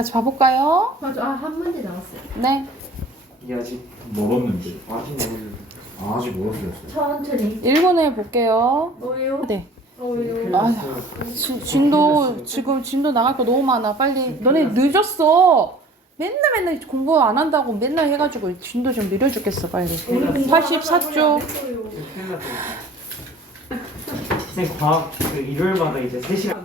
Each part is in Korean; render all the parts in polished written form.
같이 봐볼까요? 맞아. 한 문제 나왔어요. 네. 이게 아직 멀었는데. 아직 멀었어요. 천천히. 1번에 볼게요. 왜요? 네. 왜요? 아, 진도 지금 진도 나갈 거 너무 많아. 빨리. 너네 늦었어. 맨날 공부 안 한다고 맨날 해가지고 진도 좀 느려 죽겠어. 빨리. 84쪽. 선생님 과학 일요일마다 이제 3시간.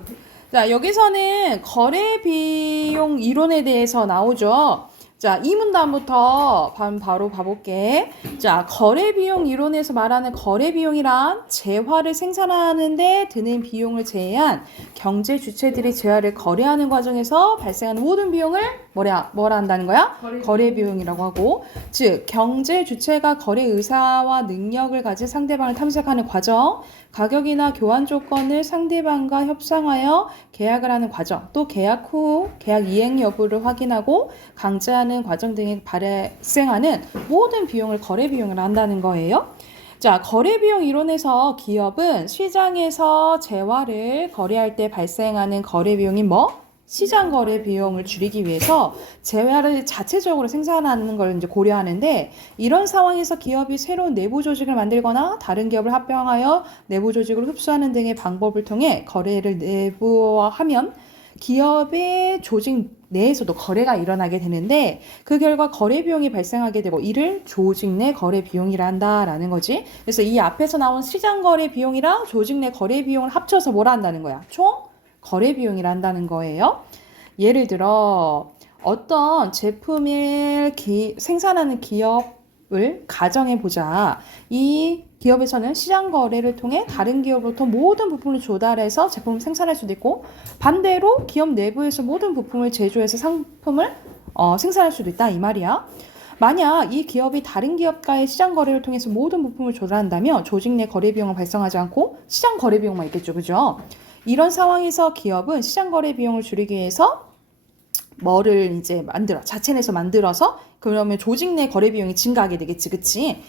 자, 여기서는 거래 비용 이론에 대해서 나오죠. 자, 이 문단부터 바로 봐볼게. 자, 거래 비용 이론에서 말하는 거래 비용이란 재화를 생산하는데 드는 비용을 제외한 경제 주체들이 재화를 거래하는 과정에서 발생하는 모든 비용을 뭐라 한다는 거야? 거래 비용이라고 하고, 즉 경제 주체가 거래 의사와 능력을 가진 상대방을 탐색하는 과정, 가격이나 교환 조건을 상대방과 협상하여 계약을 하는 과정, 또 계약 후 계약 이행 여부를 확인하고 강제하는 과정 등에 발생하는 모든 비용을 거래 비용을 한다는 거예요. 자, 거래 비용 이론에서 기업은 시장에서 재화를 거래할 때 발생하는 거래 비용이 뭐? 시장 거래 비용을 줄이기 위해서 재화를 자체적으로 생산하는 걸 이제 고려하는데, 이런 상황에서 기업이 새로운 내부 조직을 만들거나 다른 기업을 합병하여 내부 조직을 흡수하는 등의 방법을 통해 거래를 내부화하면 기업의 조직 내에서도 거래가 일어나게 되는데, 그 결과 거래 비용이 발생하게 되고 이를 조직 내 거래 비용이라 한다라는 거지. 그래서 이 앞에서 나온 시장 거래 비용이랑 조직 내 거래 비용을 합쳐서 뭐라 한다는 거야? 총 거래 비용이라 한다는 거예요. 예를 들어 어떤 제품을 생산하는 기업을 가정해 보자. 이 기업에서는 시장 거래를 통해 다른 기업으로부터 모든 부품을 조달해서 제품을 생산할 수도 있고, 반대로 기업 내부에서 모든 부품을 제조해서 상품을 생산할 수도 있다 이 말이야. 만약 이 기업이 다른 기업과의 시장 거래를 통해서 모든 부품을 조달한다면 조직 내 거래 비용은 발생하지 않고 시장 거래 비용만 있겠죠, 그죠? 이런 상황에서 기업은 시장 거래 비용을 줄이기 위해서 뭐를 이제 자체 내서 만들어서, 그러면 조직 내 거래 비용이 증가하게 되겠지, 그치?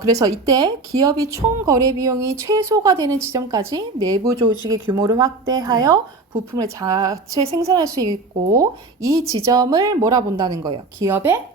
그래서 이때 기업이 총 거래 비용이 최소가 되는 지점까지 내부 조직의 규모를 확대하여 부품을 자체 생산할 수 있고, 이 지점을 뭐라 본다는 거예요? 기업의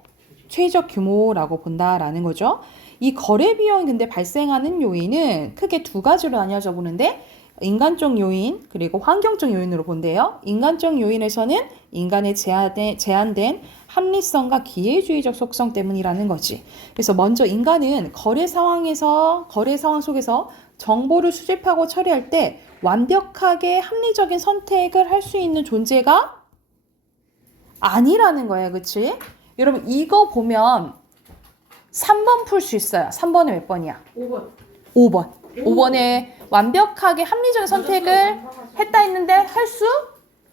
최적 규모라고 본다라는 거죠. 이 거래 비용이 근데 발생하는 요인은 크게 두 가지로 나뉘어져 보는데, 인간적 요인 그리고 환경적 요인으로 본대요. 인간적 요인에서는 인간의 제한된 합리성과 기회주의적 속성 때문이라는 거지. 그래서 먼저 인간은 거래 상황 속에서 정보를 수집하고 처리할 때 완벽하게 합리적인 선택을 할 수 있는 존재가 아니라는 거예요. 그치? 여러분 이거 보면 3번 풀 수 있어요. 3번에 몇 번이야? 5번. 5번에 완벽하게 합리적인 선택을 했다 했는데 할 수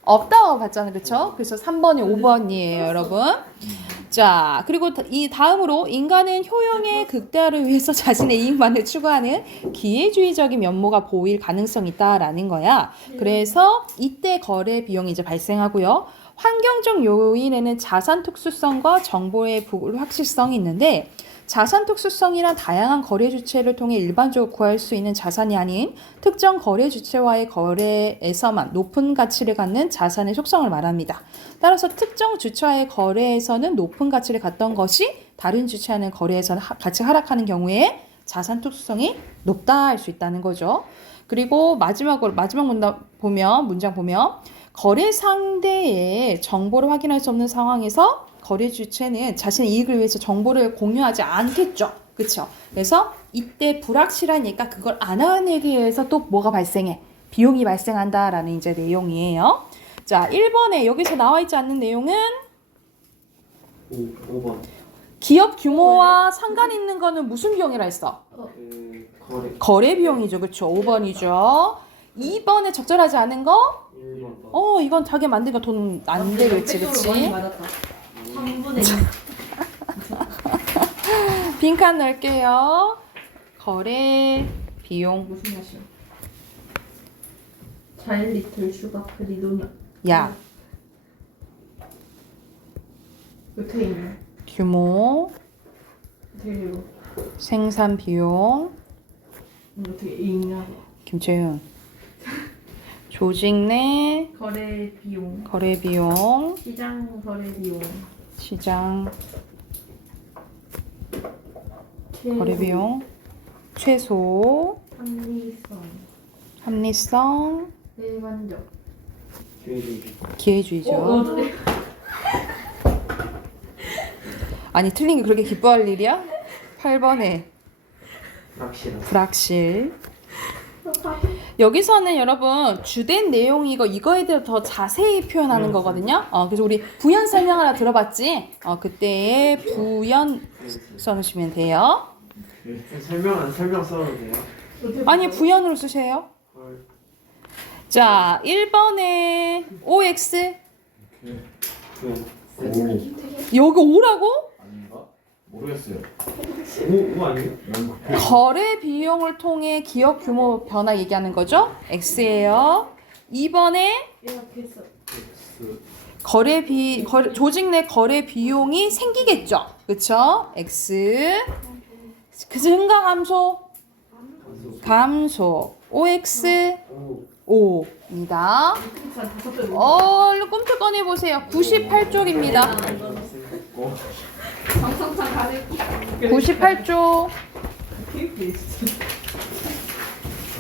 없다고 봤잖아요. 그렇죠? 그래서 3번이 5번이에요, 여러분. 자, 그리고 이 다음으로 인간은 효용의 극대화를 위해서 자신의 이익만을 추구하는 기회주의적인 면모가 보일 가능성이 있다라는 거야. 그래서 이때 거래 비용이 이제 발생하고요. 환경적 요인에는 자산 특수성과 정보의 불확실성이 있는데, 자산 특수성이란 다양한 거래 주체를 통해 일반적으로 구할 수 있는 자산이 아닌 특정 거래 주체와의 거래에서만 높은 가치를 갖는 자산의 속성을 말합니다. 따라서 특정 주체와의 거래에서는 높은 가치를 갖던 것이 다른 주체와의 거래에서는 가치가 하락하는 경우에 자산 특수성이 높다 할 수 있다는 거죠. 그리고 마지막 문장 보면 거래 상대의 정보를 확인할 수 없는 상황에서 거래 주체는 자신의 이익을 위해서 정보를 공유하지 않겠죠. 그렇죠? 그래서 이때 불확실하니까 그걸 알아내기 위해서 또 뭐가 발생해? 비용이 발생한다라는 이제 내용이에요. 자, 1번에 여기서 나와 있지 않는 내용은 5번. 기업 규모와 상관 있는 거는 무슨 비용이라 했어? 거래 비용이죠. 그렇죠? 5번이죠. 2번에 적절하지 않은 거? 1번. 이건 자기 만든 거 돈 안 되겠지. 그치? 3분의 빈칸 넣을게요. 거래 비용. 무슨 맛이야? 자일리틀 슈가 프리도냐. 야, 어떻게 있냐? 규모, 어떻게 이거? 생산 비용. 어떻게 읽냐? 김채윤. 조직 내 거래 비용. 거래 비용, 시장 거래 비용. 시장 최고. 거래 비용, 최소, 합리성. 합리성, 일반적. 기회주의죠. 너도 아니 틀린 게 그렇게 기뻐할 일이야? 8번에 불확실한. 불확실. 여기서는 여러분 주된 내용이 이거에 대해 더 자세히 표현하는 거거든요. 그래서 우리 부연 설명 하나 들어봤지? 그때의 부연 써놓으시면 돼요. 설명 써도 돼요? 아니 부연으로 쓰세요. 자 1번에 OX 여기 5라고? 아닌가? 모르겠어요. 오 아니에요? 거래 비용을 통해 기업 규모 변화 얘기하는 거죠. X예요. 2번에 이렇게 해서. 조직 내 거래 비용이 생기겠죠. 그쵸? X. 그 증가 감소. OX 오. 5입니다. 매트릭스 한 5배. 얼른 꼼짝 꺼내보세요. 98쪽입니다. 정성창 가득. 98쪽.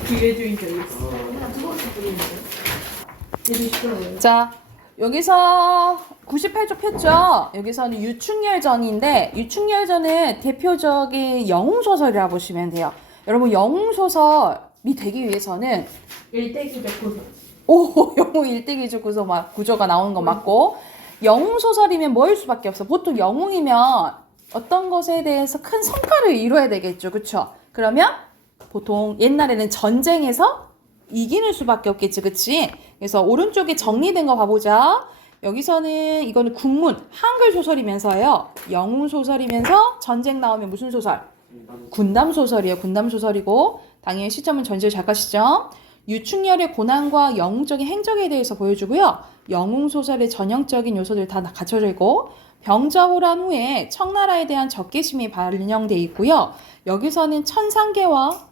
기회주의자 있어. 그냥 두 번씩 부리는데. 얘도 시끄러워요. 자, 여기서 98쪽 폈죠? 여기서는 유충열전인데 유충열전은 대표적인 영웅소설이라고 보시면 돼요. 여러분 영웅소설이 되기 위해서는 일대기적 고소. 영웅 일대기적 구조가 나오는 거 맞고 영웅소설이면 뭐일 수밖에 없어. 보통 영웅이면 어떤 것에 대해서 큰 성과를 이뤄야 되겠죠. 그쵸? 그러면 보통 옛날에는 전쟁에서 이기는 수밖에 없겠지. 그치? 그래서 오른쪽에 정리된 거 봐보자. 여기서는 이거는 국문, 한글 소설이면서요. 영웅 소설이면서 전쟁 나오면 무슨 소설? 군담 소설이에요. 군담 소설이고 당연히 시점은 전제 작가 시점. 유충열의 고난과 영웅적인 행적에 대해서 보여주고요. 영웅 소설의 전형적인 요소들 다 갖춰져 있고 병자호란 후에 청나라에 대한 적개심이 반영돼 있고요. 여기서는 천상계와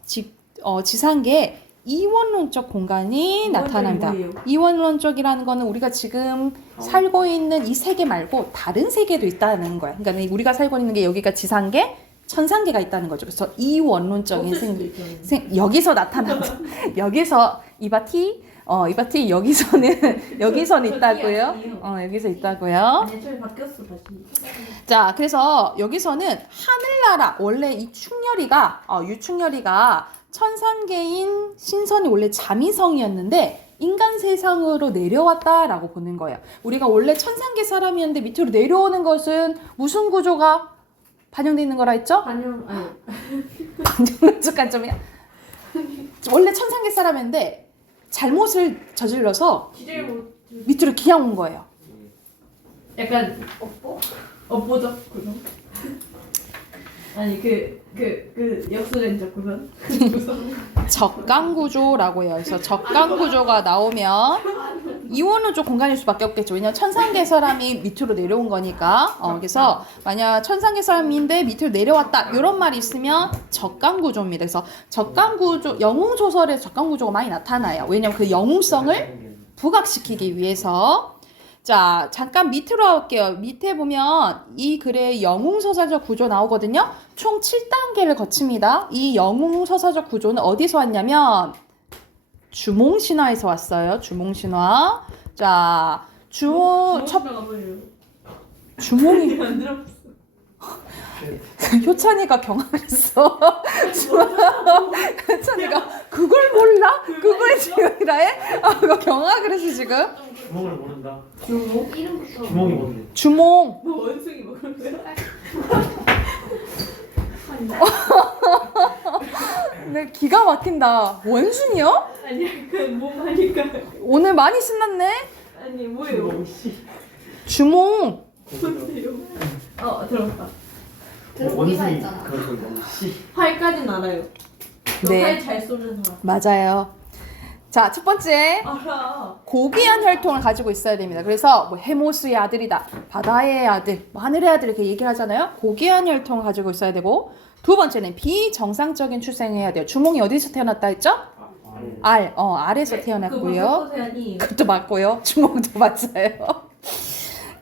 지상계 이원론적 공간이 나타납니다. 뭐예요? 이원론적이라는 거는 우리가 지금 살고 있는 이 세계 말고 다른 세계도 있다는 거야. 그러니까 우리가 살고 있는 게 여기가 지상계, 천상계가 있다는 거죠. 그래서 이원론적인 없을 수도 있잖아요. 여기서 나타나죠. 여기서 이바티 여기서는 여기서는 있다고요. 여기서 있다고요. 아니 저희 바뀌었어 다시. 자, 그래서 여기서는 하늘나라 원래 이 유충열이가 천상계인 신선이 원래 자미성이었는데 인간 세상으로 내려왔다라고 보는 거예요. 우리가 원래 천상계 사람이었는데 밑으로 내려오는 것은 무슨 구조가 반영되어 있는 거라 했죠? 반영 아니 반영론적 관점이야. 원래 천상계 사람인데 잘못을 저질러서 기질 못 밑으로 기어온 거예요. 약간 업보적 구성. 아니 그 역수련적 구성. 적강구조라고 해요. 그래서 적강구조가 나오면 이원론적 공간일 수밖에 없겠죠. 왜냐면 천상계 사람이 밑으로 내려온 거니까. 그래서 만약 천상계 사람인데 밑으로 내려왔다 이런 말이 있으면 적강구조입니다. 그래서 적강구조 영웅 소설에 적강구조가 많이 나타나요. 왜냐면 그 영웅성을 부각시키기 위해서. 자, 잠깐 밑으로 갈게요. 밑에 보면 이 글의 영웅서사적 구조 나오거든요. 총 7단계를 거칩니다. 이 영웅서사적 구조는 어디서 왔냐면 주몽신화에서 왔어요. 주몽신화. 자, 주몽이 안 들어봤어. 효찬이가 경악했어. 효찬이가 그걸 몰라? 그걸 지금이라 해? 그거 경악을 했어 지금. 주몽을 모른다. 주몽 이름부터. 주몽이 뭔데? 주몽. 뭐 원숭이 먹은 거야? 네, 기가 막힌다. 원숭이요? 아니 그몸 하니까. 오늘 많이 신났네. 아니 뭐예요? 주몽 씨. 주몽. 뭔데요? 들어봤다. 원숭이 그런 씨. 활까진 알아요. 네. 활잘 쏘는 사람. 맞아요. 자, 첫 번째. 알아. 고귀한 혈통을 가지고 있어야 됩니다. 그래서 뭐 해모스의 아들이다, 바다의 아들, 뭐 하늘의 아들 이렇게 얘기를 하잖아요. 고귀한 혈통을 가지고 있어야 되고 두 번째는 비정상적인 출생을 해야 돼요. 주몽이 어디서 태어났다 했죠? 알에서 태어났고요. 이 그것도 맞고요. 주몽도 맞아요.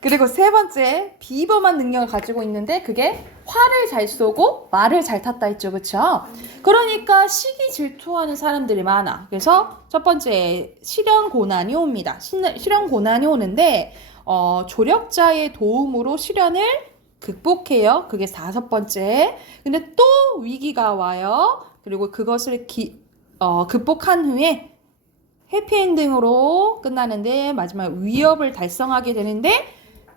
그리고 세 번째, 비범한 능력을 가지고 있는데 그게 활을 잘 쏘고 말을 잘 탔다 했죠. 그쵸? 그러니까 시기 질투하는 사람들이 많아. 그래서 첫 번째, 실현 고난이 옵니다. 실현 고난이 오는데 조력자의 도움으로 실현을 극복해요. 그게 다섯 번째. 근데 또 위기가 와요. 그리고 그것을 극복한 후에 해피엔딩으로 끝나는데 마지막 위협을 달성하게 되는데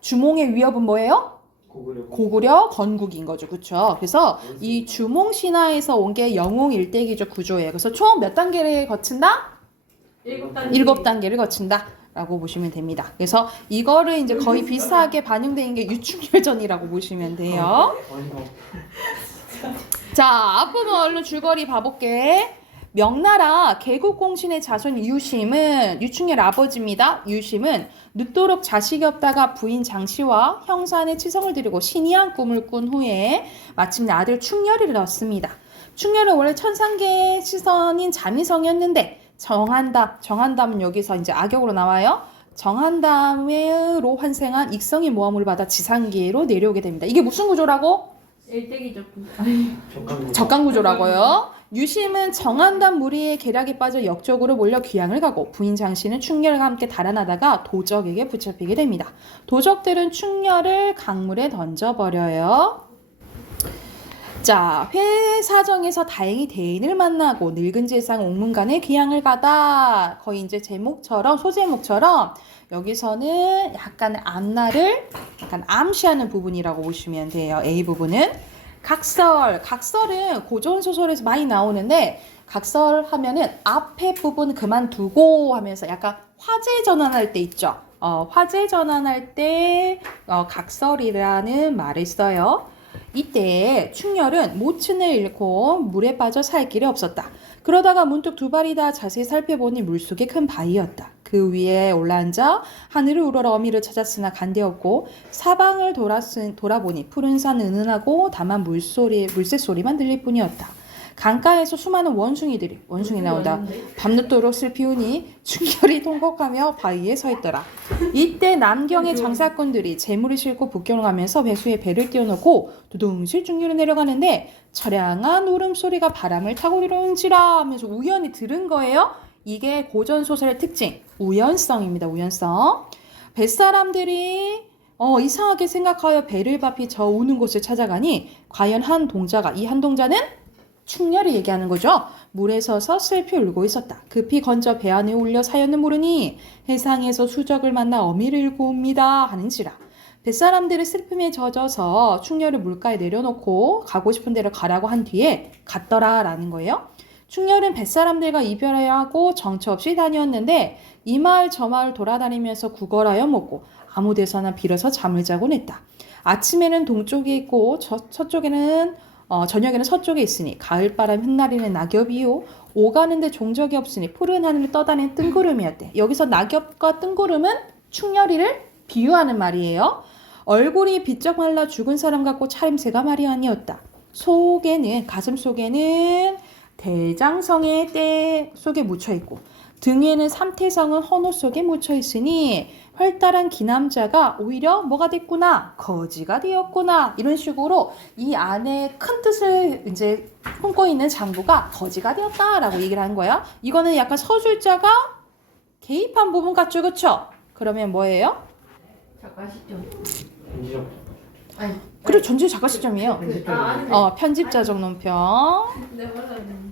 주몽의 위협은 뭐예요? 고구려 건국인 거죠. 그쵸? 그래서 이 주몽 신화에서 온 게 영웅 일대기적 구조예요. 그래서 총 몇 단계를 거친다? 7단계를 거친다 라고 보시면 됩니다. 그래서 이거를 이제 거의 비슷하게 반영된 게 유충열전이라고 보시면 돼요. 자, 앞부분 얼른 줄거리 봐볼게. 명나라 개국공신의 자손 유심은 유충열 아버지입니다. 유심은 늦도록 자식이 없다가 부인 장씨와 형산의 치성을 드리고 신이한 꿈을 꾼 후에 마침내 아들 충렬이를 낳았습니다. 충렬은 원래 천상계의 시선인 자미성이었는데 정한담은 여기서 이제 악역으로 나와요. 정한담으로 환생한 익성의 모함을 받아 지상계로 내려오게 됩니다. 이게 무슨 구조라고? 일대기적 적강구조라고요. 유심은 정한담 무리의 계략에 빠져 역적으로 몰려 귀양을 가고 부인 장씨는 충렬과 함께 달아나다가 도적에게 붙잡히게 됩니다. 도적들은 충렬을 강물에 던져버려요. 자, 회사정에서 다행히 대인을 만나고 늙은 제상 옥문간에 귀양을 가다. 거의 이제 제목처럼 소제목처럼 여기서는 약간 앞날을 약간 암시하는 부분이라고 보시면 돼요. A 부분은 각설은 고전 소설에서 많이 나오는데 각설 하면은 앞에 부분 그만두고 하면서 약간 화제 전환할 때 있죠. 화제 전환할 때 각설이라는 말을 써요. 이때 충렬은 모친을 잃고 물에 빠져 살 길이 없었다. 그러다가 문득 두 발이 다 자세히 살펴보니 물속에 큰 바위였다. 그 위에 올라앉아 하늘을 우러러 어미를 찾았으나 간데없고 사방을 돌아보니 푸른 산 은은하고 다만 물새소리만 들릴 뿐이었다. 강가에서 수많은 원숭이 나온다. 밤늦도록 슬피우니 충렬이 통곡하며 바위에 서 있더라. 이때 남경의 장사꾼들이 재물을 싣고 북경하면서 배수에 배를 띄워놓고 두둥실 충렬이 내려가는데 처량한 울음소리가 바람을 타고 이러는지라 하면서 우연히 들은 거예요. 이게 고전소설의 특징, 우연성입니다. 우연성. 뱃사람들이 이상하게 생각하여 배를 밟히 저 우는 곳을 찾아가니 과연 한 동자가 이 한 동자는 충렬이 얘기하는 거죠. 물에 서서 슬피 울고 있었다. 급히 건져 배 안에 올려 사연을 모르니 해상에서 수적을 만나 어미를 잃고 옵니다 하는지라. 뱃사람들의 슬픔에 젖어서 충렬을 물가에 내려놓고 가고 싶은 데로 가라고 한 뒤에 갔더라 라는 거예요. 충렬은 뱃사람들과 이별해야 하고 정처 없이 다녔는데 이 마을 저 마을 돌아다니면서 구걸하여 먹고 아무 데서나 빌어서 잠을 자곤 했다. 아침에는 동쪽에 있고 저녁에는 서쪽에 있으니 가을바람 흩날리는 낙엽이요 오가는데 종적이 없으니 푸른 하늘을 떠다니는 뜬구름이었대. 여기서 낙엽과 뜬구름은 충렬이를 비유하는 말이에요. 얼굴이 비쩍 말라 죽은 사람 같고 차림새가 말이 아니었다. 가슴 속에는 대장성의 때 속에 묻혀있고 등에는 삼태성은 헌옷 속에 묻혀있으니 활달한 기남자가 오히려 뭐가 됐구나, 거지가 되었구나 이런 식으로 이 안에 큰 뜻을 이제 품고 있는 장부가 거지가 되었다라고 얘기를 한 거야. 이거는 약간 서술자가 개입한 부분 같죠, 그쵸? 그러면 뭐예요? 작가 시점. 그래, 전체 작가 시점이에요. 아니. 편집자적 논평. 네, 맞아요.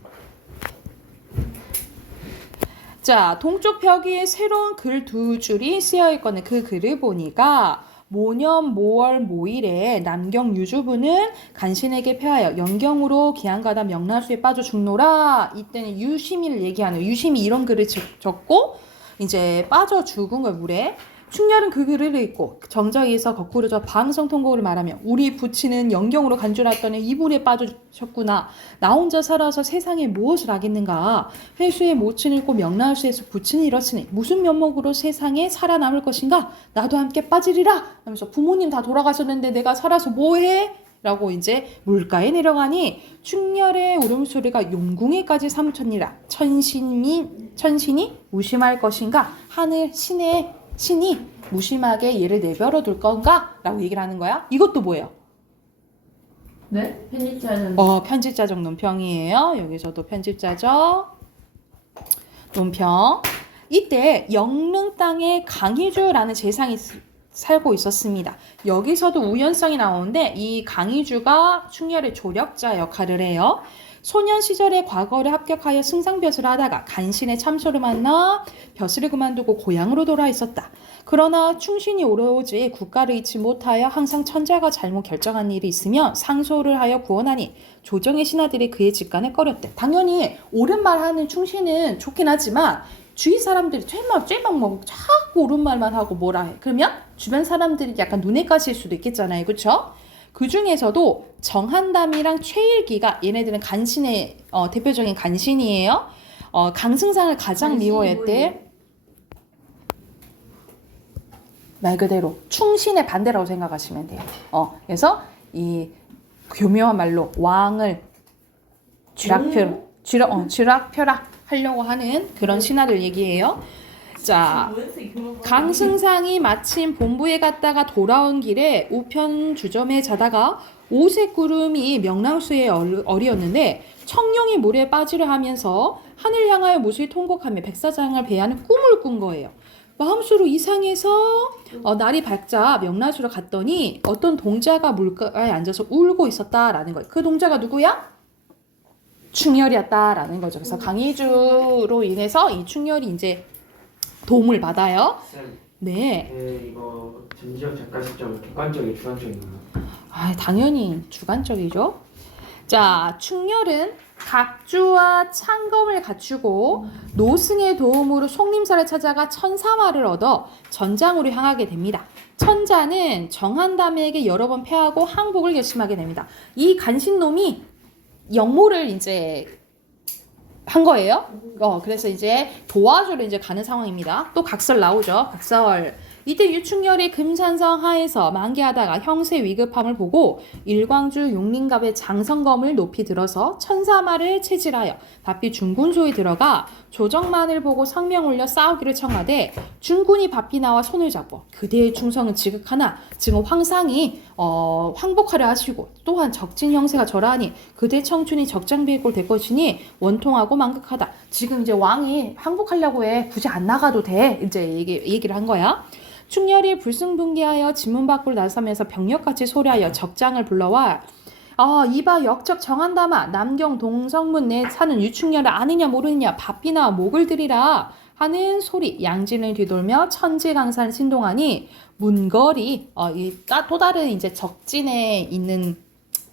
자, 동쪽 벽 위에 새로운 글 두 줄이 쓰여 있거든. 그 글을 보니까 모년 모월 모일에 남경 유주부는 간신에게 패하여 영경으로 기양가다 명나수에 빠져 죽노라. 이때는 유심이를 얘기하는 유심이 이런 글을 적고 이제 빠져 죽은 거예요, 물에. 충렬은 그 글을 읽고 정자에서 거꾸로 저 방성통곡을 말하며 우리 부친은 영경으로 간 줄 알았더니 이불에 빠져셨구나. 나 혼자 살아서 세상에 무엇을 하겠는가. 회수의 모친을 잃고 명나수에서 부친을 잃었으니 무슨 면목으로 세상에 살아남을 것인가. 나도 함께 빠지리라 하면서 부모님 다 돌아가셨는데 내가 살아서 뭐해? 라고 이제 물가에 내려가니 충렬의 울음소리가 용궁에까지 삼천리라. 천신이 무심할 것인가? 하늘 신이 무심하게 얘를 내버려 둘 건가? 라고 얘기를 하는 거야. 이것도 뭐예요? 네? 편집자는 편집자적 논평이에요. 여기서도 편집자적 논평. 이때 영릉 땅에 강희주라는 재상이 살고 있었습니다. 여기서도 우연성이 나오는데 이 강희주가 충렬의 조력자 역할을 해요. 소년 시절에 과거를 합격하여 승상벼슬을 하다가 간신의 참소를 만나 벼슬을 그만두고 고향으로 돌아 있었다. 그러나 충신이 오로지 국가를 잊지 못하여 항상 천자가 잘못 결정한 일이 있으면 상소를 하여 구원하니 조정의 신하들이 그의 직간에 꺼렸대. 당연히 옳은 말 하는 충신은 좋긴 하지만 주위 사람들이 쟤막 뭐 자꾸 옳은 말만 하고 뭐라 해. 그러면 주변 사람들이 약간 눈에 가실 수도 있겠잖아요. 그렇죠? 그 중에서도 정한담이랑 최일기가 얘네들은 간신의 대표적인 간신이에요. 강승상을 가장 간신이 미워했대. 말 그대로 충신의 반대라고 생각하시면 돼요. 그래서 이 교묘한 말로 왕을 쥐락펴락 하려고 하는 그런 신하들 얘기예요. 자, 강승상이 마침 본부에 갔다가 돌아온 길에 우편 주점에 자다가 오색 구름이 명랑수에 어리었는데 청룡이 물에 빠지려 하면서 하늘 향하여 무수히 통곡하며 백사장을 배하는 꿈을 꾼 거예요. 마음속으로 이상해서 날이 밝자 명랑수로 갔더니 어떤 동자가 물가에 앉아서 울고 있었다라는 거예요. 그 동자가 누구야? 충렬이었다라는 거죠. 그래서 강희주로 인해서 이 충렬이 이제 도움을 받아요. 쌤, 네. 이거 전지적 작가 시점 객관적이 주관적인가요? 당연히 주관적이죠. 자, 충렬은 각주와 창검을 갖추고 노승의 도움으로 속림사를 찾아가 천사마를 얻어 전장으로 향하게 됩니다. 천자는 정한담에게 여러 번 패하고 항복을 결심하게 됩니다. 이 간신놈이 역모를 이제 한 거예요. 그래서 이제 도와주러 이제 가는 상황입니다. 또 각설 나오죠. 각설. 이때 유충렬이 금산성 하에서 만개하다가 형세 위급함을 보고 일광주 용림갑의 장성검을 높이 들어서 천사마를 체질하여 바삐 중군소에 들어가 조정만을 보고 성명 올려 싸우기를 청하되 중군이 바삐 나와 손을 잡고 그대의 충성은 지극하나 지금 황상이 항복하려 하시고 또한 적진 형세가 절하니 그대 청춘이 적장비일꼴 될 것이니 원통하고 만극하다. 지금 이제 왕이 항복하려고 해. 굳이 안 나가도 돼. 이제 얘기를 한 거야. 충렬이 불승분기하여 진문 밖으로 나서면서 병력같이 소리하여 적장을 불러와 이봐 역적 정한담아 남경 동성문 내 사는 유충렬을 아느냐 모르느냐 바삐나 목을 들이라 하는 소리 양진을 뒤돌며 천지강산 신동하니 문거리 또 다른 이제 적진에 있는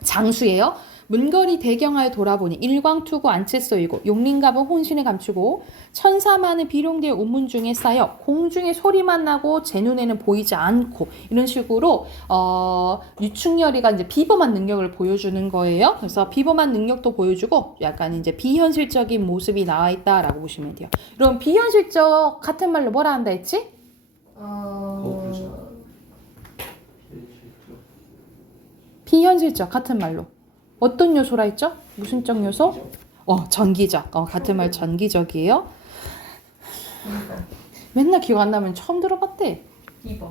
장수예요. 문거리 대경하여 돌아보니 일광투구 안채 쏘이고 용림갑은 혼신을 감추고 천사만은 비룡대의 운문 중에 쌓여 공중에 소리만 나고 제 눈에는 보이지 않고 이런 식으로 유충렬이가 이제 비범한 능력을 보여주는 거예요. 그래서 비범한 능력도 보여주고 약간 이제 비현실적인 모습이 나와 있다라고 보시면 돼요. 그럼 비현실적 같은 말로 뭐라 한다 했지? 비현실적 같은 말로 어떤 요소라 했죠? 무슨적 요소? 전기적. 같은 말 전기적이에요. 맨날 기억 안 나면 처음 들어봤대. 2번.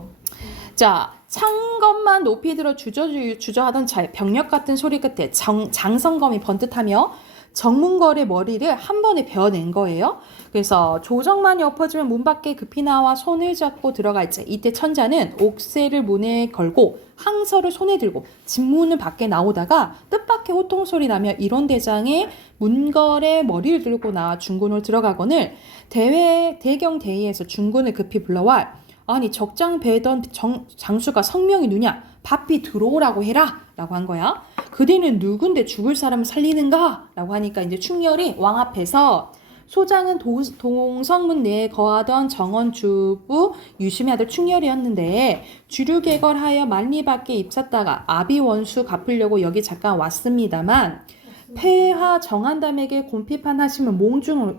자, 창검만 높이 들어 주저하던 차에 병력 같은 소리 끝에 장성검이 번듯하며 정문걸의 머리를 한 번에 베어낸 거예요. 그래서 조정만이 엎어지면 문 밖에 급히 나와 손을 잡고 들어갈지 이때 천자는 옥새를 문에 걸고 항서를 손에 들고 진문을 밖에 나오다가 뜻밖의 호통소리 나며 일원대장의 문걸의 머리를 들고 나와 중군을 들어가거늘 대경 대의에서 중군을 급히 불러와 아니 적장 배던 장수가 성명이 누냐 바삐 들어오라고 해라 라고 한 거야. 그대는 누군데 죽을 사람을 살리는가 라고 하니까 이제 충렬이 왕 앞에서 소장은 동성문 내에 거하던 정원주부 유심의 아들 충렬이었는데 주류개걸하여 만리 밖에 입샀다가 아비원수 갚으려고 여기 잠깐 왔습니다만 폐하 정한담에게 곰피판 하시면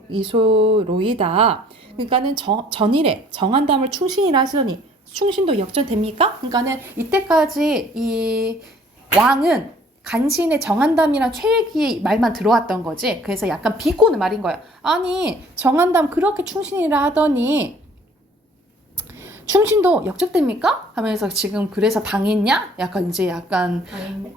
몽중이소로이다. 그러니까는 전일에 정한담을 충신이라 하시더니 충신도 역전됩니까? 그러니까는 이때까지 이 왕은 간신의 정한담이랑 최애기의 말만 들어왔던 거지. 그래서 약간 비꼬는 말인 거예요. 아니 정한담 그렇게 충신이라 하더니 충신도 역적됩니까? 하면서 지금 그래서 당했냐? 약간 아닌데.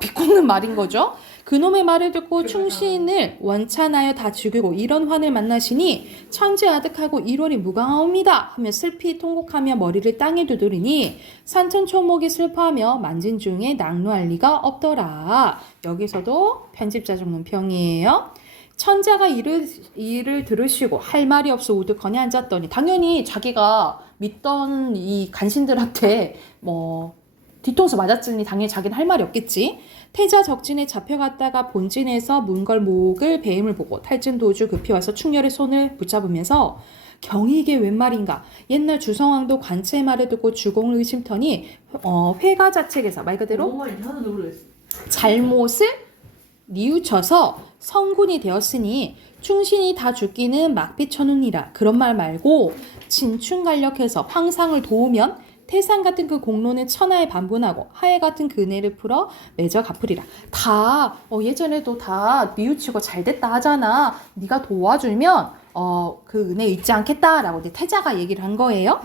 비꼬는 말인 거죠. 그놈의 말을 듣고 충신을 원찬하여 다 죽이고 이런 환을 만나시니 천재 아득하고 일월이 무강하옵니다 하며 슬피 통곡하며 머리를 땅에 두드리니 산천초목이 슬퍼하며 만진 중에 낙노할 리가 없더라. 여기서도 편집자 중 논평이에요. 천자가 이를 들으시고 할 말이 없어 우두커니 앉았더니 당연히 자기가 믿던 이 간신들한테 뭐 뒤통수 맞았으니 당연히 자기는 할 말이 없겠지. 태자 적진에 잡혀갔다가 본진에서 문걸목을 배임을 보고 탈진 도주 급히 와서 충렬의 손을 붙잡으면서 경이게 웬 말인가. 옛날 주성왕도 관체의 말을 듣고 주공을 의심터니 회가 자책에서 말 그대로 너무 많이 하나도 모르겠어. 잘못을 뉘우쳐서 성군이 되었으니 충신이 다 죽기는 막비천운이라. 그런 말 말고 진충간력해서 황상을 도우면 태산 같은 그 공로는 천하에 반분하고 하해 같은 그 은혜를 풀어 맺어 갚으리라. 다 예전에도 다 뉘우치고 잘됐다 하잖아. 네가 도와주면 그 은혜 잊지 않겠다라고 이제 태자가 얘기를 한 거예요.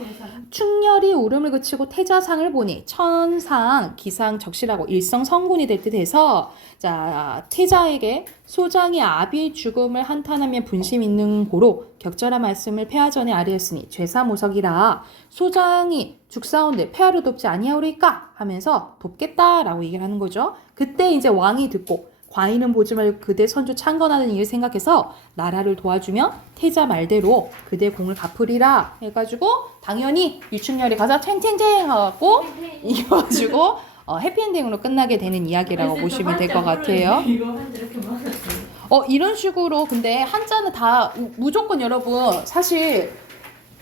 충렬이 울음을 그치고 태자상을 보니 천상 기상 적시라고 일성 성군이 될 듯해서 자 태자에게 소장이 아비의 죽음을 한탄하며 분심 있는 고로 격절한 말씀을 폐하 전에 아뢰었으니 죄사모석이라. 소장이 죽사온데 폐하를 돕지 아니하오리까 하면서 돕겠다라고 얘기를 하는 거죠. 그때 이제 왕이 듣고 과인은 보지 말고 그대 선조 창건하는 일을 생각해서 나라를 도와주면 태자 말대로 그대 공을 갚으리라 해가지고 당연히 유충렬이 가서 탱탱탱 하고 이겨가지고 해피엔딩으로 끝나게 되는 이야기라고 보시면 될 것 같아요. 이거 한지 이렇게 많았어. 이런 식으로 근데 한자는 다 무조건 여러분 사실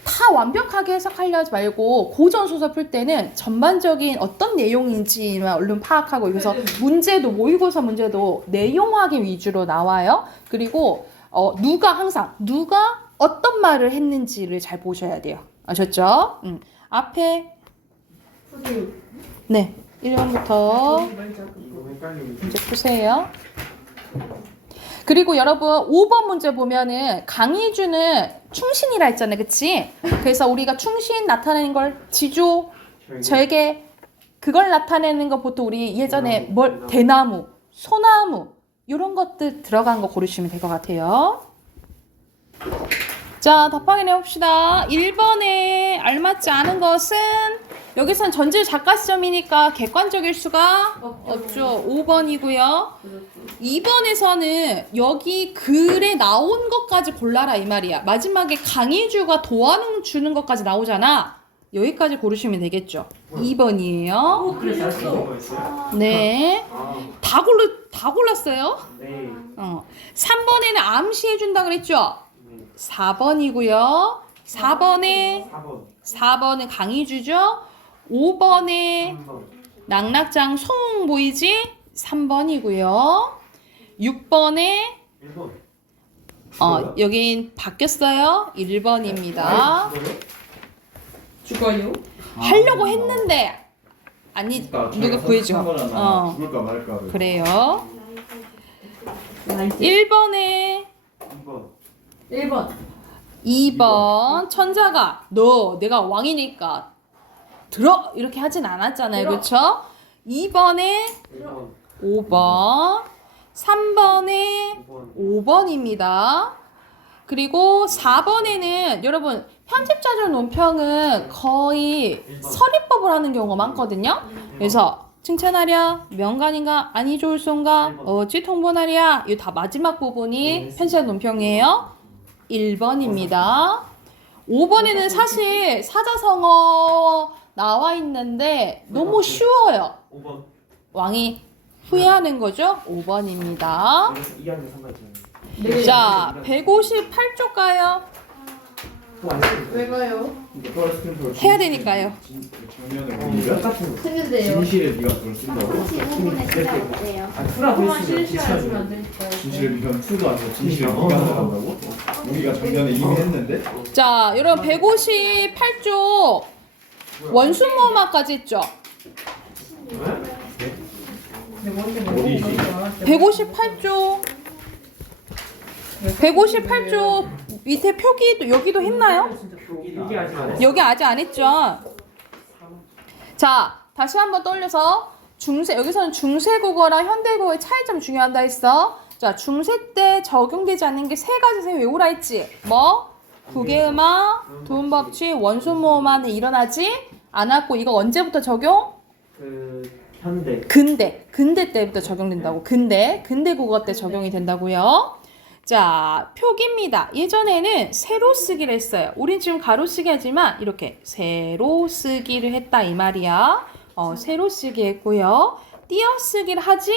다 완벽하게 해석하려 하지 말고 고전 소설 풀 때는 전반적인 어떤 내용인지만 얼른 파악하고 그래서 문제도 모의고사 문제도 내용학의 위주로 나와요. 그리고 누가 어떤 말을 했는지를 잘 보셔야 돼요. 아셨죠? 앞에 푸세요. 네 1번부터 이거 헷갈리고 문제 푸세요. 그리고 여러분 5번 문제 보면은 강희주는 충신이라 했잖아요. 그치? 그래서 우리가 충신 나타내는 걸 지조, 절개 그걸 나타내는 거 보통 우리 예전에 대나무, 소나무 이런 것들 들어간 거 고르시면 될 것 같아요. 자, 답하기 내봅시다. 1번에 알맞지 않은 것은 여기선 전질 작가 시점이니까 객관적일 수가 없죠. 5번이고요. 2번에서는 여기 글에 나온 것까지 골라라 이 말이야. 마지막에 강희주가 도와주는 것까지 나오잖아. 여기까지 고르시면 되겠죠. 2번이에요. 그래서 알수 있는 거였어요? 네. 다 골랐어요. 네. 3번에는 암시해준다 그랬죠. 4번이고요. 4번에 4번은 강희주죠. 5번에 3번. 낙낙장 송 보이지? 3번이고요. 6번에 1번. 여긴 바뀌었어요. 1번입니다. 죽어요? 하려고 했는데 아니 누가 구해줘. 죽을까 말까. 그래요. 나이스. 1번에 2번. 1번. 2번 천자가 너 내가 왕이니까 들어 이렇게 하진 않았잖아요. 들어. 그렇죠? 2번에 1번. 5번 3번에 5번. 5번입니다. 그리고 4번에는 여러분 편집자적 논평은 거의 1번. 서리법을 하는 경우가 많거든요. 그래서 칭찬하랴 명간인가 아니 좋을손가 1번. 어찌 통본하랴 이 다 마지막 부분이 네. 편집자 논평이에요. 1번입니다. 5번에는 사실 사자성어 나와 있는데 너무 쉬워요. 5번. 왕이 후회하는 거죠. 5번입니다. 여기서 2학년 3반이잖아요. 네. 자, 158쪽 가요. 또안 쓰는 왜 가요? 해야 되니까요. 작년에 거. 우리가 똑같은 거. 틀린데요. 진실에 네가 그걸 쓴다고? 15분에 시작돼요. 아, 풀하고 그만 있으면 실시하시면 안 비슷하지. 되니까요. 진실에 네가 투도 아니고 진실에 그러니까. 네가 나간다고? 우리가 작년에 이미 했는데? 자, 여러분 158쪽 원순모음화까지 했죠. 근데 먼저 어디지? 158조. 158조 밑에 표기도 여기도 했나요? 여기 아직 안 했어. 여기 아직 안 했죠. 자, 다시 한번 떠올려서 여기서는 중세국어랑 현대국어의 차이점 중요하다 했어. 자, 중세 때 적용되지 않는 게 세 가지 세 외우라 했지. 뭐? 국외음악, 두음법칙, 원소모음화는 일어나지 않았고 이거 언제부터 적용? 현대. 근대 때부터 적용된다고. 근대 국어 때 적용이 된다고요. 자, 표기입니다. 예전에는 세로 쓰기를 했어요. 우린 지금 가로 쓰기 하지만 이렇게 세로 쓰기를 했다 이 말이야. 세로 쓰기 했고요. 띄어 쓰기를 하지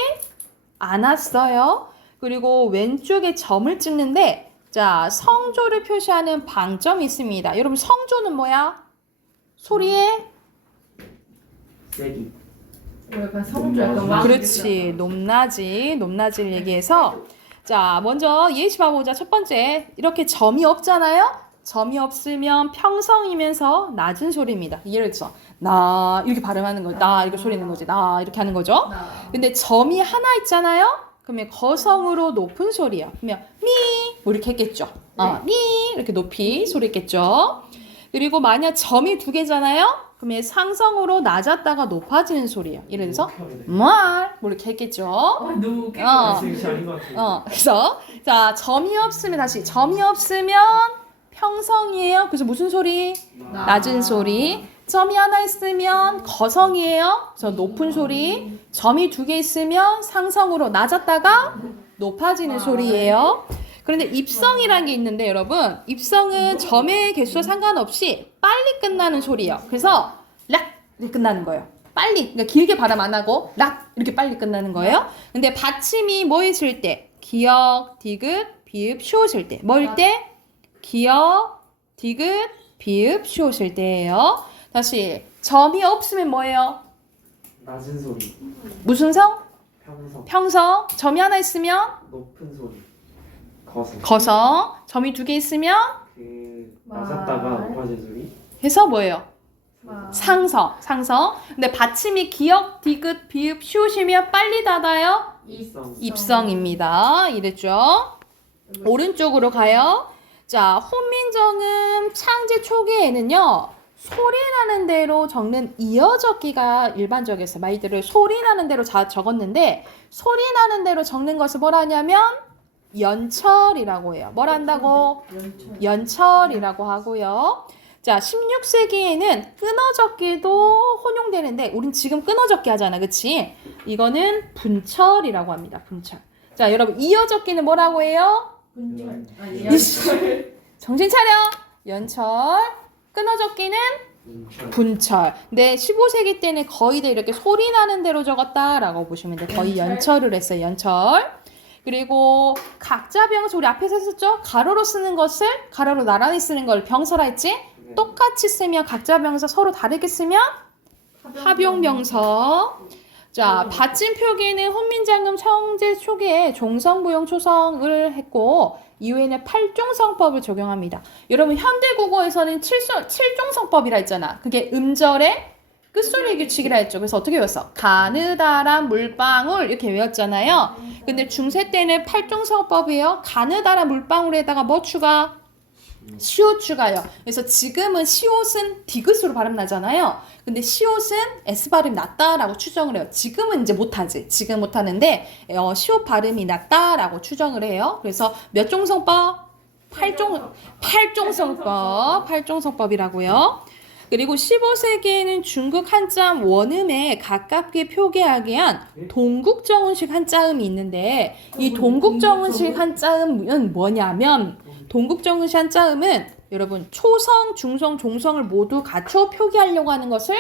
않았어요. 그리고 왼쪽에 점을 찍는데 자, 성조를 표시하는 방점이 있습니다. 여러분 성조는 뭐야? 소리의 세기. 약간 성조 약간 막 그렇지. 높낮이를 얘기해서 자, 먼저 예시 봐보자. 첫 번째, 이렇게 점이 없잖아요? 점이 없으면 평성이면서 낮은 소리입니다. 예를 들어서 나 이렇게 발음하는 거죠. 나 이렇게 소리 내는 거지. 나 이렇게 하는 거죠. 근데 점이 하나 있잖아요? 그러면 거성으로 높은 소리야. 그러면 미 뭐 이렇게 했겠죠. 미 이렇게 높이 소리 했겠죠. 그리고 만약 점이 두 개잖아요? 그러면 상성으로 낮았다가 높아지는 소리예요. 예를 들어서 뭐 이렇게 했겠죠. 너무 웃겨. 선생님 아닌 것 같아요. 그래서 자, 점이 없으면 다시 점이 없으면 평성이에요. 그래서 무슨 소리? 낮은 소리. 점이 하나 있으면 거성이에요. 그래서 높은 소리. 점이 두 개 있으면 상성으로 낮았다가 높아지는 소리예요. 그런데 입성이라는 게 있는데 여러분, 입성은 점의 개수와 상관없이 빨리 끝나는 소리예요. 그래서 락 이렇게 끝나는 거예요. 빨리, 그러니까 길게 발음 안 하고 락 이렇게 빨리 끝나는 거예요. 근데 받침이 뭐 있을 때? 기역, 디귿, 비읍, 쉬우실 때. 뭐일 때? 기역, 디귿, 비읍, 쉬우실 때예요. 다시 점이 없으면 뭐예요? 낮은 소리. 무슨 성? 평성. 평성. 점이 하나 있으면 높은 소리. 거성. 거성. 점이 두 개 있으면 낮았다가 높아진 소리. 해서 뭐예요? 상성. 근데 받침이 기역, 디귿, 비읍, 쉬우시면 빨리 닫아요? 입성입니다. 이랬죠? 오른쪽으로 가요. 자, 혼민정음 창제 초기에는요. 소리 나는 대로 적는 이어적기가 일반적이었어요. 말들을 소리 나는 대로 적었는데 소리 나는 대로 적는 것을 뭐라 하냐면 연철이라고 해요. 뭘 한다고? 연철이라고 하고요. 자, 16세기에는 끊어적기도 혼용되는데 우린 지금 끊어적기 하잖아. 그치? 이거는 분철이라고 합니다. 분철. 자, 여러분 이어적기는 뭐라고 해요? 정신 차려. 연철. 끊어적기는 분철. 근데 15세기 때는 거의 다 이렇게 소리 나는 대로 적었다라고 보시면 돼요. 거의 연철을 했어요. 연철. 그리고 각자 병서 우리 앞에서 했었죠? 가로로 쓰는 것을 가로로 나란히 쓰는 걸 병서라 했지? 똑같이 쓰면 각자 병서 서로 다르게 쓰면 합용병서. 자, 받침 표기는 혼민장음 청제 초기에 종성부용 초성을 했고 이후에는 8종성법을 적용합니다. 여러분 현대국어에서는 7종성법이라 했잖아. 그게 음절의 끝소리 규칙이라 했죠. 그래서 어떻게 외웠어? 가느다란 물방울 이렇게 외웠잖아요. 근데 중세 때는 8종성법이에요. 가느다란 물방울에다가 뭐 추가? 시옷 추가요. 그래서 지금은 시옷은 디귿으로 발음 나잖아요. 근데 시옷은 S 발음이 낮다라고 추정을 해요. 지금은 이제 못하지. 지금 못하는데 시옷 발음이 낮다라고 추정을 해요. 그래서 몇 종성법? 8종성법이라고요. 그리고 15세기에는 중국 한자음 원음에 가깝게 표기하기 위한 동국정운식 한자음이 있는데 이 동국정운식 한자음은 뭐냐면 동국정운식 한자음은 여러분 초성, 중성, 종성을 모두 갖춰 표기하려고 하는 것을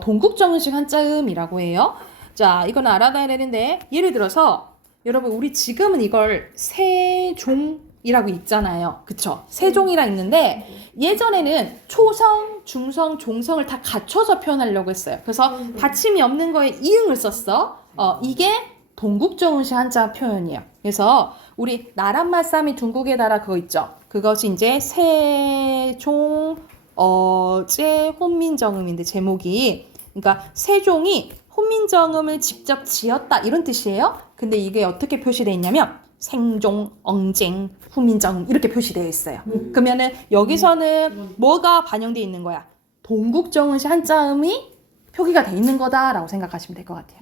동국정운식 한자음이라고 해요. 자, 이건 알아둬야 되는데 예를 들어서 여러분 우리 지금은 이걸 세종이라고 있잖아요. 그쵸? 세종이라 있는데 예전에는 초성, 중성, 종성을 다 갖춰서 표현하려고 했어요. 그래서 받침이 없는 거에 이응을 썼어. 이게 동국정운식 한자 표현이에요. 그래서 우리 나란말싸미 둥국에 달아 그거 있죠. 그것이 이제 세종 어제 혼민정음인데 제목이 그러니까 세종이 훈민정음을 직접 지었다 이런 뜻이에요. 근데 이게 어떻게 표시되어 있냐면 생종, 엉쟁, 훈민정음 이렇게 표시되어 있어요. 그러면은 여기서는 뭐가 반영되어 있는 거야? 동국정음시 한자음이 표기가 돼 있는 거다라고 생각하시면 될 것 같아요.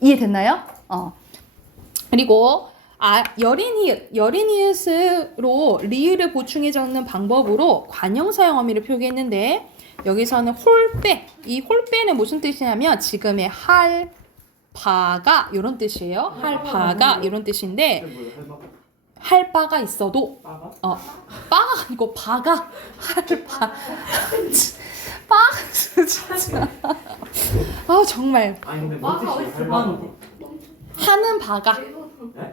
이해됐나요? 그리고 여린이웃으로 리을을 보충해 적는 방법으로 관형사형 어미를 표기했는데 여기서는 홀빼, 이 홀빼는 무슨 뜻이냐면 지금의 할, 바가 이런 뜻이에요. 할, 바가 이런 뜻인데 할 바가 있어도 바가 아니고 바가 할 바. 진짜. 아 정말 아니 근데 뭔 와가 뜻이야? 어딨어? 할바는 하는 바가 네?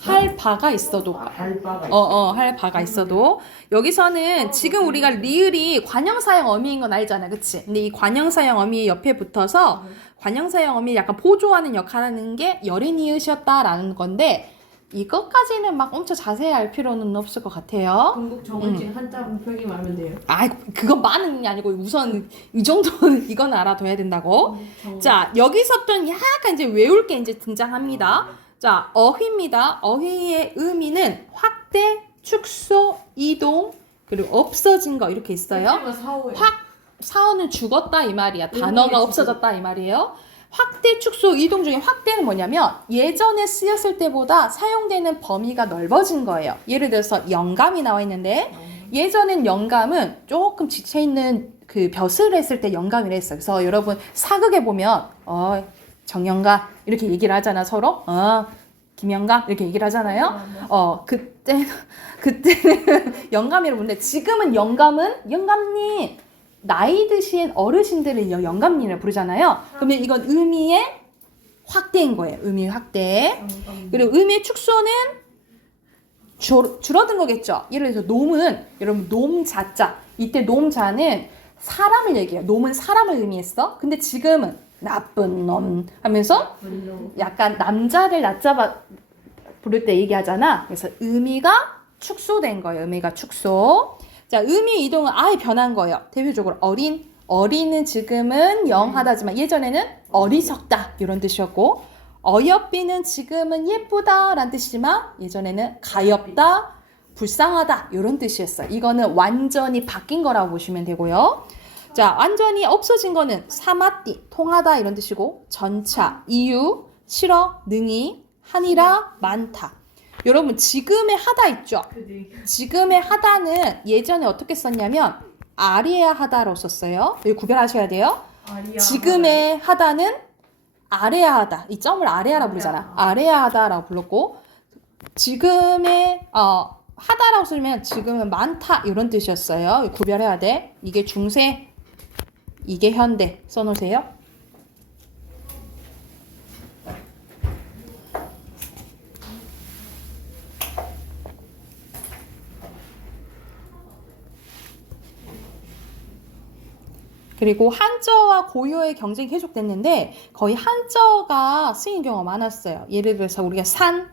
할 바가 있어도 할바가 있어. 할 바가 있어도 여기서는 지금 우리가 리을이 관형사형 어미인 건 알잖아, 그치? 근데 이 관형사형 어미 옆에 붙어서 관형사형 어미 약간 보조하는 역할을 하는 게 여린이웃이었다라는 건데 이것까지는 막 엄청 자세히 알 필요는 없을 것 같아요. 중국 정은지 한자 표기만 하면 돼요. 아, 그건 많은 게 아니고 우선 이 정도는 이건 알아둬야 된다고. 자, 여기서 또 약간 이제 외울 게 이제 등장합니다. 자, 어휘입니다. 어휘의 의미는 확대, 축소, 이동, 그리고 없어진 거 이렇게 있어요. 사어는 죽었다 이 말이야. 단어가 없어졌다 이 말이에요. 확대, 축소, 이동 중에 확대는 뭐냐면 예전에 쓰였을 때보다 사용되는 범위가 넓어진 거예요. 예를 들어서 영감이 나와 있는데 예전엔 영감은 조금 지쳐있는 그 벼슬을 했을 때 영감이라 했어요. 그래서 여러분 사극에 보면 정영감 이렇게 얘기를 하잖아 서로. 김영감 이렇게 얘기를 하잖아요. 그때는 영감이라고 부르는데 지금은 영감님 나이 드신 어르신들은 영감님을 부르잖아요. 그러면 이건 의미의 확대인 거예요. 의미 확대. 그리고 의미의 축소는 줄어든 거겠죠. 예를 들어서 놈은 여러분 놈자자 이때 놈자는 사람을 얘기해요. 놈은 사람을 의미했어. 근데 지금은 나쁜 놈 하면서 약간 남자를 낮잡아 부를 때 얘기하잖아. 그래서 의미가 축소된 거예요. 의미가 축소. 자, 의미 이동은 아예 변한 거예요. 대표적으로 어린은 지금은 영하다지만 예전에는 어리석다 이런 뜻이었고 어여삐는 지금은 예쁘다 라는 뜻이지만 예전에는 가엾다, 불쌍하다 이런 뜻이었어요. 이거는 완전히 바뀐 거라고 보시면 되고요. 자, 완전히 없어진 거는 사마띠, 통하다 이런 뜻이고 전차, 이유, 싫어, 능히, 하니라, 많다. 여러분 지금의 하다 있죠? 지금의 하다는 예전에 어떻게 썼냐면 아리아 하다로 썼어요. 여기 구별하셔야 돼요. 지금의 하다는 아레아 하다. 이 점을 아레아라고 부르잖아. 아레아 하다라고 불렀고 지금의 하다라고 쓰면 지금은 많다 이런 뜻이었어요. 구별해야 돼. 이게 중세, 이게 현대 써놓으세요. 그리고 한자와 고유어의 경쟁이 계속됐는데 거의 한자가 쓰인 경우가 많았어요. 예를 들어서 우리가 산,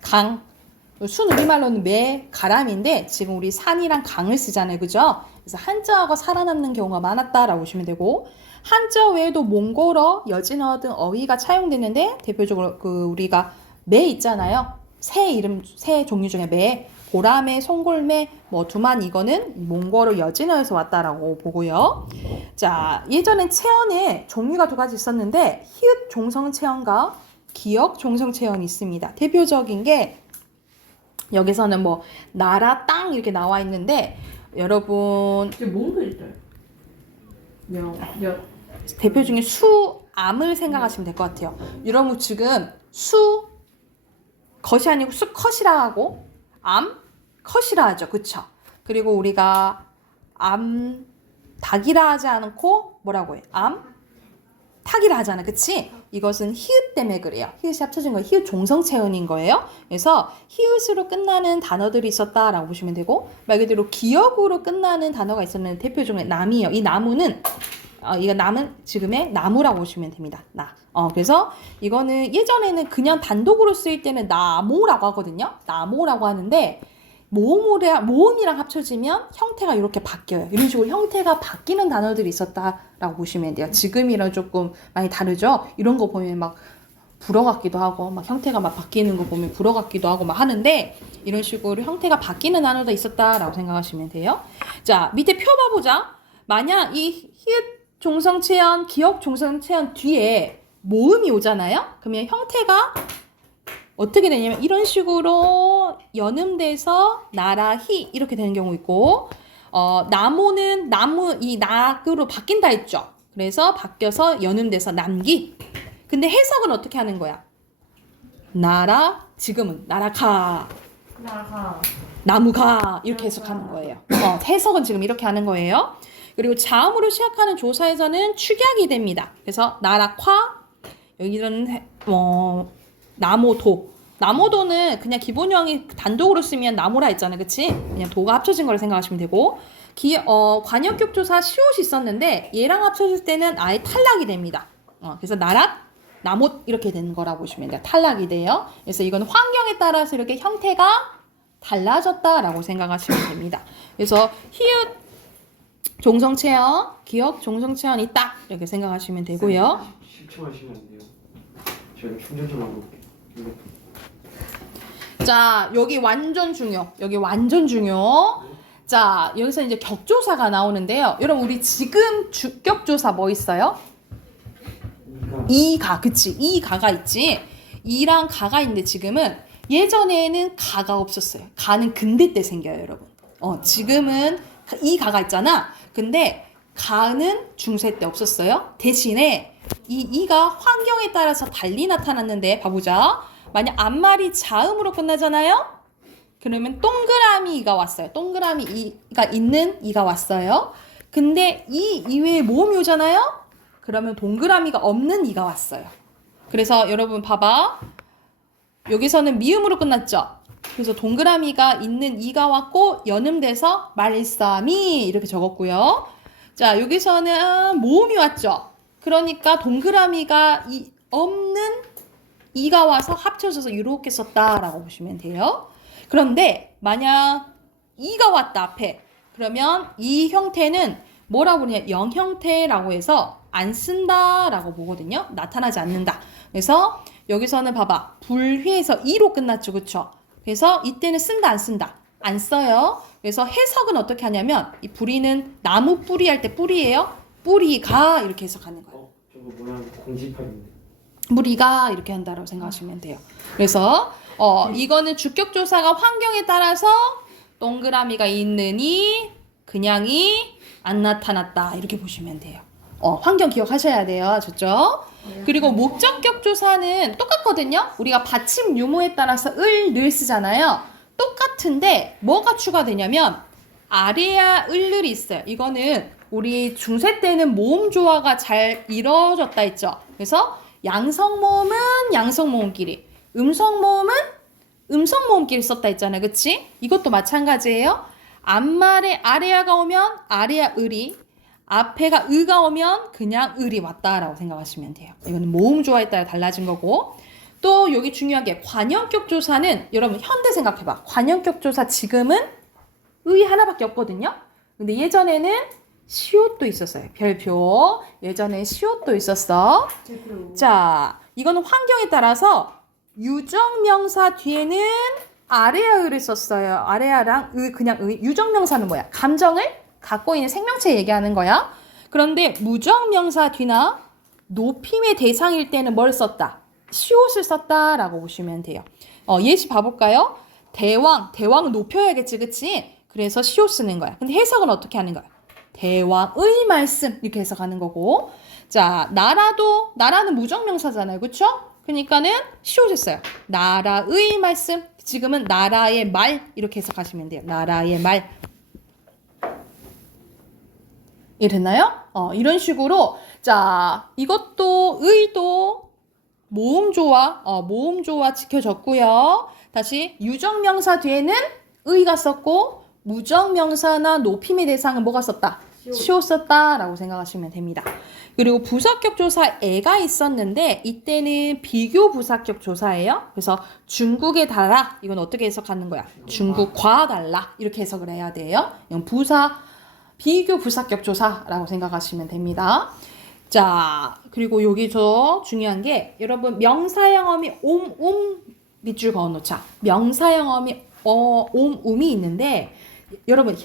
강, 순 우리말로는 매, 가람인데 지금 우리 산이랑 강을 쓰잖아요. 그죠? 그래서 한자어가 살아남는 경우가 많았다라고 보시면 되고 한자 외에도 몽골어, 여진어 등 어휘가 차용됐는데 대표적으로 우리가 매 있잖아요. 새 종류 중에 매, 보라매, 송골매, 두만 이거는 몽골어 여진어에서 왔다라고 보고요. 자, 예전엔 체언에 종류가 두 가지 있었는데 히읗 종성 체언과 기역 종성 체언이 있습니다. 대표적인 게 여기서는 나라, 땅 이렇게 나와 있는데 여러분 뭔가 있어요. 대표 중에 수, 암을 생각하시면 될 것 같아요. 여러분 지금 수, 것이 아니고 수컷이라 하고 암, 컷이라 하죠. 그쵸? 그리고 우리가 암, 닭이라 하지 않고 뭐라고 해? 암, 탁이라 하잖아. 그치? 이것은 히읗 때문에 그래요. 히읗이 합쳐진 거예요. 히읗 종성체언인 거예요. 그래서 히읗으로 끝나는 단어들이 있었다라고 보시면 되고 말 그대로 기역으로 끝나는 단어가 있었는데 대표 중에 남이에요. 이 나무는 이거 남은 지금의 나무라고 보시면 됩니다. 그래서 이거는 예전에는 그냥 단독으로 쓰일 때는 나모라고 하거든요. 나모라고 하는데 모음이랑 합쳐지면 형태가 이렇게 바뀌어요. 이런 식으로 형태가 바뀌는 단어들이 있었다라고 보시면 돼요. 지금이랑 조금 많이 다르죠? 이런 거 보면 막 불어 같기도 하고, 막 형태가 막 바뀌는 거 보면 불어 같기도 하고 막 하는데, 이런 식으로 형태가 바뀌는 단어도 있었다라고 생각하시면 돼요. 자, 밑에 표 봐보자. 만약 이 히읗 종성체현, 기역 종성체현 뒤에 모음이 오잖아요? 그러면 형태가 어떻게 되냐면 이런 식으로 연음돼서 나라히 이렇게 되는 경우 있고, 나무는 이 낙으로 바뀐다 했죠. 그래서 바뀌어서 연음돼서 남기. 근데 해석은 어떻게 하는 거야? 나라, 지금은 나라가, 나가. 나무가 이렇게 해석하는 거예요. 해석은 지금 이렇게 하는 거예요. 그리고 자음으로 시작하는 조사에서는 축약이 됩니다. 그래서 나라화, 여기는 나모도는 그냥 기본형이 단독으로 쓰면 나무라 했잖아요. 그치? 그냥 도가 합쳐진 거를 생각하시면 되고, 관역격 조사 시옷이 있었는데 얘랑 합쳐질 때는 아예 탈락이 됩니다. 그래서 나못 이렇게 되는 거라고 보시면 돼요. 탈락이 돼요. 그래서 이건 환경에 따라서 이렇게 형태가 달라졌다라고 생각하시면 됩니다. 그래서 히읗 종성체현, 기역 종성체현이 딱 이렇게 생각하시면 되고요. 10초 하시면 안 돼요. 저희가 충전 좀 하고 올게요. 자, 여기 완전 중요. 자, 여기서 이제 격조사가 나오는데요. 여러분, 우리 지금 주격조사 뭐 있어요? 이가, 그치? 이가가 있지? 이랑 가가 있는데 지금은 예전에는 가가 없었어요. 가는 근대 때 생겨요, 여러분. 지금은 이가가 있잖아. 근데 가는 중세 때 없었어요. 대신에 이가 환경에 따라서 달리 나타났는데 봐보자. 만약 앞말이 자음으로 끝나잖아요. 그러면 동그라미 이가 왔어요. 동그라미 이가 있는 이가 왔어요. 근데 이 이외에 모음이 오잖아요. 그러면 동그라미가 없는 이가 왔어요. 그래서 여러분 봐봐. 여기서는 미음으로 끝났죠. 그래서 동그라미가 있는 이가 왔고 연음돼서 말싸미 이렇게 적었고요. 자, 여기서는 모음이 왔죠. 그러니까 동그라미가 없는 이가 와서 합쳐져서 이렇게 썼다라고 보시면 돼요. 그런데 만약 이가 왔다 앞에, 그러면 이 형태는 뭐라고 부르냐, 영형태라고 해서 안 쓴다라고 보거든요. 나타나지 않는다. 그래서 여기서는 봐봐, 불휘에서 이로 끝났죠, 그쵸? 그래서 이때는 쓴다 안 쓴다, 안 써요. 그래서 해석은 어떻게 하냐면 이 뿌리는 나무 뿌리 할 때 뿌리예요. 뿌리가 이렇게 해석하는 거예요. 저거 뭐야, 공지판인데. 뿌리가 이렇게 한다고 생각하시면 돼요. 그래서 이거는 주격조사가 환경에 따라서 동그라미가 있느니 그냥이 안 나타났다 이렇게 보시면 돼요. 환경 기억하셔야 돼요. 아셨죠? 그리고 목적격 조사는 똑같거든요. 우리가 받침 유무에 따라서 을 쓰잖아요. 똑같은데 뭐가 추가되냐면 아래야 을이 있어요. 이거는 우리 중세 때는 모음 조화가 잘 이루어졌다 했죠. 그래서 양성모음은 양성모음끼리, 음성모음은 음성모음끼리 썼다 했잖아요. 그치? 이것도 마찬가지예요. 앞말에 아래야가 오면 아래야 을이, 앞에가 의가 오면 그냥 을이 왔다라고 생각하시면 돼요. 이거는 모음 조화에 따라 달라진 거고, 또 여기 중요한 게 관형격 조사는 여러분 현대 생각해봐. 관형격 조사 지금은 의 하나밖에 없거든요. 근데 예전에는 시옷도 있었어요. 별표. 예전에 시옷도 있었어. 자, 이거는 환경에 따라서 유정명사 뒤에는 아래아를 썼어요. 아래아랑 그냥 유정명사는 뭐야? 감정을 갖고 있는 생명체 얘기하는 거야. 그런데 무정명사 뒤나 높임의 대상일 때는 뭘 썼다? 시옷을 썼다라고 보시면 돼요. 예시 봐볼까요? 대왕 높여야겠지, 그치? 그래서 시옷 쓰는 거야. 근데 해석은 어떻게 하는 거야? 대왕의 말씀 이렇게 해석하는 거고, 자, 나라는 무정명사잖아요, 그쵸? 그러니까는 시옷을 써요. 나라의 말씀, 지금은 나라의 말 이렇게 해석하시면 돼요. 나라의 말. 이랬나요? 이런 식으로, 자, 이것도 의도 모음 조화 지켜졌고요. 다시 유정명사 뒤에는 의가 썼고, 무정명사나 높임의 대상은 뭐가 썼다? 쉬웠었다라고 생각하시면 됩니다. 그리고 부사격 조사 애가 있었는데 이때는 비교 부사격 조사예요. 그래서 중국에 달라 이건 어떻게 해석하는 거야? 중국과 달라 이렇게 해석을 해야 돼요. 이건 비교 부사격 조사라고 생각하시면 됩니다. 자, 그리고 여기서 중요한 게 여러분 명사형어미 밑줄 그어놓자. 명사형어미 음이 있는데 여러분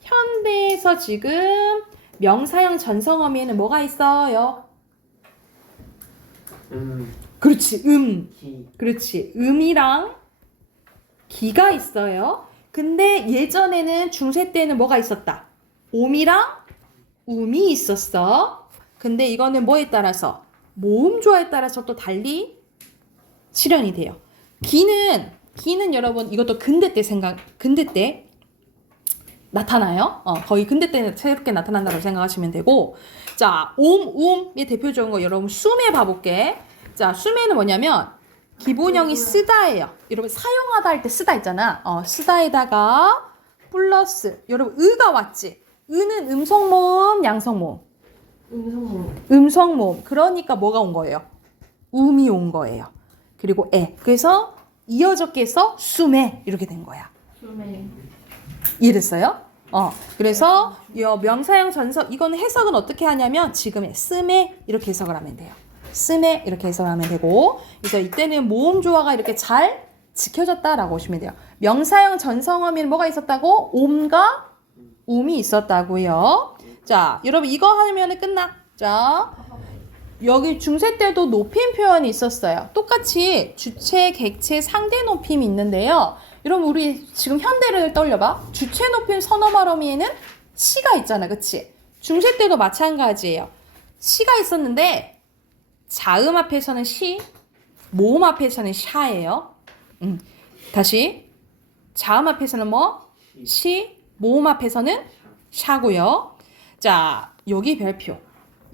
현대에서 지금 명사형 전성어미에는 뭐가 있어요? 그렇지, 기. 그렇지, 음이랑 기가 있어요. 근데 예전에는 중세 때는 뭐가 있었다? 옴이랑 음이 있었어. 근데 이거는 뭐에 따라서? 모음조화에 따라서 또 달리 실현이 돼요. 기는 여러분 이것도 근대 때 나타나요. 거의 근대 때는 새롭게 나타난다고 생각하시면 되고, 자, 음의 대표적인 거 여러분 수매 봐볼게. 자, 수매는 뭐냐면 기본형이 쓰다예요. 여러분 사용하다 할 때 쓰다 있잖아. 쓰다에다가 플러스 여러분 의가 왔지. 의는 음성모음, 양성모음. 음성모음. 그러니까 뭐가 온 거예요? 음이 온 거예요. 그리고 에. 그래서 이어졌게 해서 수매 이렇게 된 거야. 이해됐어요? 그래서 명사형 전석 이거는 해석은 어떻게 하냐면 지금의 쓰매 이렇게 해석을 하면 돼요. 쓰매 이렇게 해석을 하면 되고, 그래서 이때는 모음 조화가 이렇게 잘 지켜졌다라고 보시면 돼요. 명사형 전성어미는 뭐가 있었다고? 옴과 음이 있었다고요. 자, 여러분 이거 하면은 끝나. 자, 여기 중세 때도 높임 표현이 있었어요. 똑같이 주체, 객체, 상대 높임이 있는데요. 여러분 우리 지금 현대를 떠올려봐. 주체 높임 선어말어미에는 시가 있잖아, 그치? 중세 때도 마찬가지예요. 시가 있었는데 자음 앞에서는 시, 모음 앞에서는 샤예요. 다시 자음 앞에서는 뭐? 시, 모음 앞에서는 샤고요. 자, 여기 별표.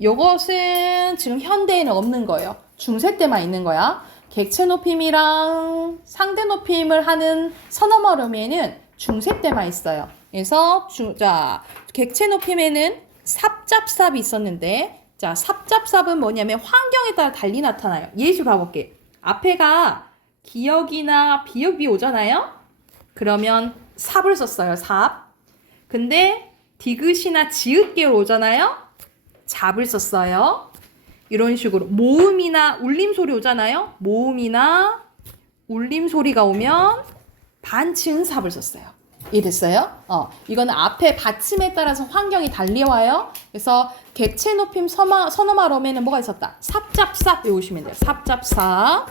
요것은 지금 현대에는 없는 거예요. 중세 때만 있는 거야. 객체 높임이랑 상대 높임을 하는 선어말음에는 중세 때만 있어요. 그래서 자, 객체 높임에는 삽잡삽이 있었는데, 자, 삽잡삽은 뭐냐면 환경에 따라 달리 나타나요. 예시 봐볼게. 앞에가 기역이나 비역이 오잖아요. 그러면 삽을 썼어요. 삽. 근데 디귿이나 지읒계열 오잖아요. 잡을 썼어요. 이런 식으로 모음이나 울림소리 오잖아요. 모음이나 울림소리가 오면 반치은삽을 썼어요. 이해됐어요? 이거는 앞에 받침에 따라서 환경이 달리 와요. 그래서 객체 높임 선어말어에는 뭐가 있었다? 삽잡삽 외우시면 돼요. 삽잡삽.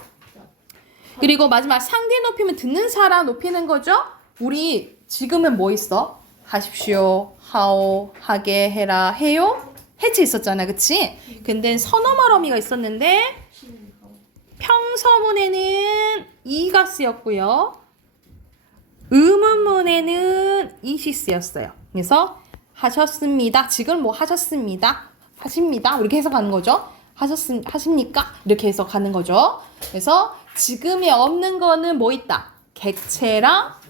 그리고 마지막 상대 높임은 듣는 사람 높이는 거죠. 우리 지금은 뭐 있어? 하십시오, 하오, 하게, 해라, 해요. 해체 있었잖아, 그치? 근데 선어말어미가 있었는데 평서문에는 이가 쓰였고요. 의문문에는 이시 쓰였어요. 그래서 하셨습니다. 지금 뭐 하셨습니다. 하십니다. 이렇게 해석하는 거죠. 하십니까? 이렇게 해석하는 거죠. 그래서 지금에 없는 거는 뭐 있다? 객체랑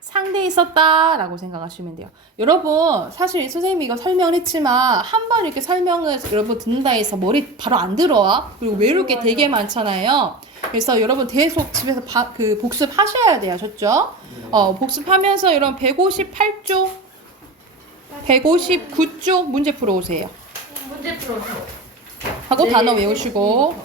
상대에 있었다라고 생각하시면 돼요. 여러분 사실 선생님이 이거 설명을 했지만 한 번 이렇게 설명을 여러분 듣는다 해서 머리 바로 안 들어와. 그리고 외울 게 되게 많잖아요. 그래서 여러분 계속 집에서 복습하셔야 돼요. 아셨죠? 복습하면서 여러분 158쪽 159쪽 문제 풀어오세요. 문제 풀어서 하고 단어 외우시고